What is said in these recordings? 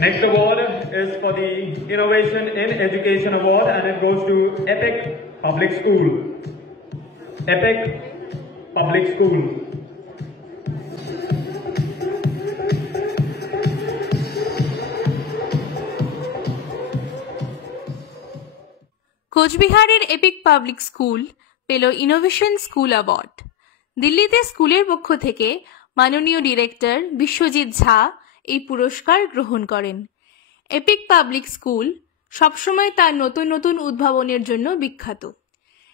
Next award is for the Innovation in Education Award, and it goes to Epic Public School. Epic Public School. কোচবিহারের epic public school পেল innovation school award. দিল্লিতে স্কুলের পক্ষ থেকে মাননীয় director Biswajit ঝা এই পুরস্কার গ্রহণ করেন। এপিক পাবলিক স্কুল সবসময় তার নতুন নতুন উদ্ভাবনের জন্য বিখ্যাত।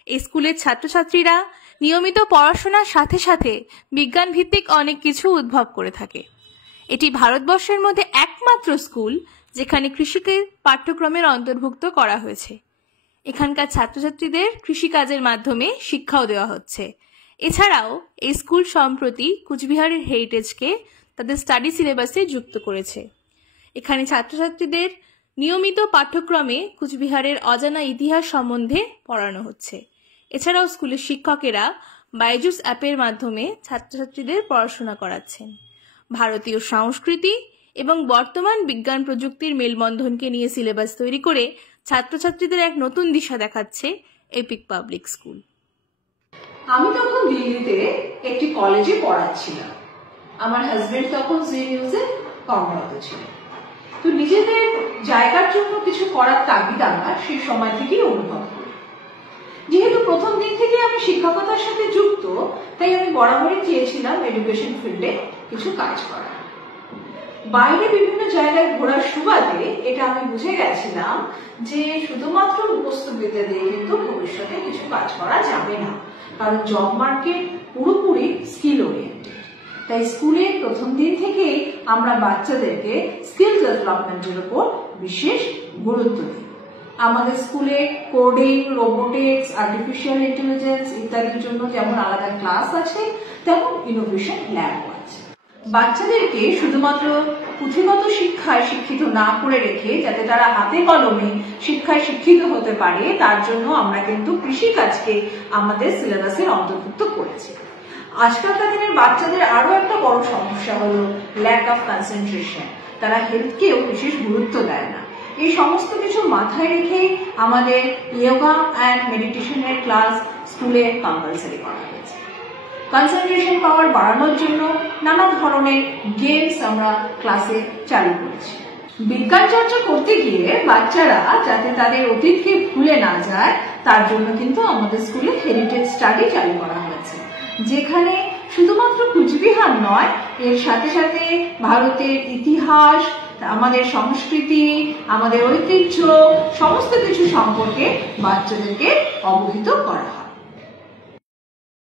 এই স্কুলের ছাত্রছাত্রীরা নিয়মিত পড়াশোনার সাথে সাথে বিজ্ঞান ভিত্তিক অনেক কিছু উদ্ভব করে থাকে। এটি ভারতবর্ষের মধ্যে একমাত্র স্কুল যেখানে কৃষিকে পাঠ্যক্রমের অন্তর্ভুক্ত করা হয়েছে। এখানকার ছাত্রছাত্রীদের কৃষিকাজের মাধ্যমে শিক্ষাও দেওয়া হচ্ছে। এছাড়াও এই স্কুল সম্প্রতি কুচবিহারের হেরিটেজকে তাদের স্টাডি সিলেবাসে যুক্ত করেছে। এখানে ছাত্রছাত্রীদের নিয়মিত পাঠ্যক্রমে কুচবিহারের অজানা ইতিহাস সম্বন্ধে পড়ানো হচ্ছে। এছাড়াও স্কুলের শিক্ষকেরা বাইজুস অ্যাপের মাধ্যমে ছাত্রছাত্রীদের পড়াশোনা করাচ্ছেন। ভারতীয় সংস্কৃতি এবং বর্তমান বিজ্ঞান প্রযুক্তির মেলবন্ধনকে নিয়ে সিলেবাস তৈরি করে ছাত্রছাত্রীদের এক নতুন দিশা দেখাচ্ছে এপিক পাবলিক স্কুল। আমি তখন দিল্লিতে একটি কলেজে পড়াচ্ছিলাম। আমার হাজবেন্ড তখন জি নিউজে কর্মরত ছিলেন। তো নিজেদের জায়গার জন্য কিছু করার তাগিদ আমরা সেই সময় থেকেই অনুভব করি। যেহেতু প্রথম দিন থেকে আমি শিক্ষকতার সাথে যুক্ত, তাই আমি বরাবরই চেয়েছিলাম এডুকেশন ফিল্ডে কিছু কাজ করা। বাইরে বিভিন্ন জায়গায় ঘোরার সুবাদে এটা আমি বুঝে গেছিলাম যে শুধুমাত্র মুখস্থ বিদ্যা দিয়ে কিন্তু ভবিষ্যতে কিছু কাজ করা যাবে না, কারণ জব মার্কেট পুরোপুরি স্কিল ওরিয়েন্টেড। তাই স্কুলের প্রথম দিন থেকেই আমরা বাচ্চাদেরকে স্কিল ডেভেলপমেন্টের উপর বিশেষ গুরুত্ব দিই। আমাদের স্কুলে কোডিং, রোবোটিক্স, আর্টিফিশিয়াল ইন্টেলিজেন্স ইত্যাদির জন্য যেমন আলাদা ক্লাস আছে, তেমন ইনোভেশন ল্যাবও আছে। বাচ্চাদেরকে শুধুমাত্র পুঁথিগত শিক্ষায় শিক্ষিত না করে রেখে যাতে তারা হাতে কলমে শিক্ষায় শিক্ষিত হতে পারে, তার জন্য আমরা কিন্তু কৃষিকাজকে আমাদের সিলেবাসের অন্তর্ভুক্ত করেছি। আজকালকার দিনের বাচ্চাদের আরো একটা বড় সমস্যা হলো ল্যাক অফ কনসেন্ট্রেশন। তারা হেলথকেও বিশেষ গুরুত্ব দেয় না। এই সমস্ত কিছু মাথায় রেখে আমাদের ইয়োগা অ্যান্ড মেডিটেশনের ক্লাস স্কুলে কম্পালসারি করা হয়েছে। কনসেন্ট্রেশন পাওয়ার বাড়ানোর জন্য নানা ধরনের গেমস আমরা ক্লাসে চালু করেছি। বিজ্ঞান চর্চা করতে গিয়ে বাচ্চারা যাতে তাদের অতীতকে ভুলে না যায়, তার জন্য কিন্তু আমাদের স্কুলে হেরিটেজ স্টাডি চালু করা হয়েছে, যেখানে শুধুমাত্র কুচবিহার নয়, এর সাথে সাথে ভারতের ইতিহাস, আমাদের সংস্কৃতি, আমাদের ঐতিহ্য সমস্ত কিছু সম্পর্কে বাচ্চাদেরকে অবহিত করা হয়।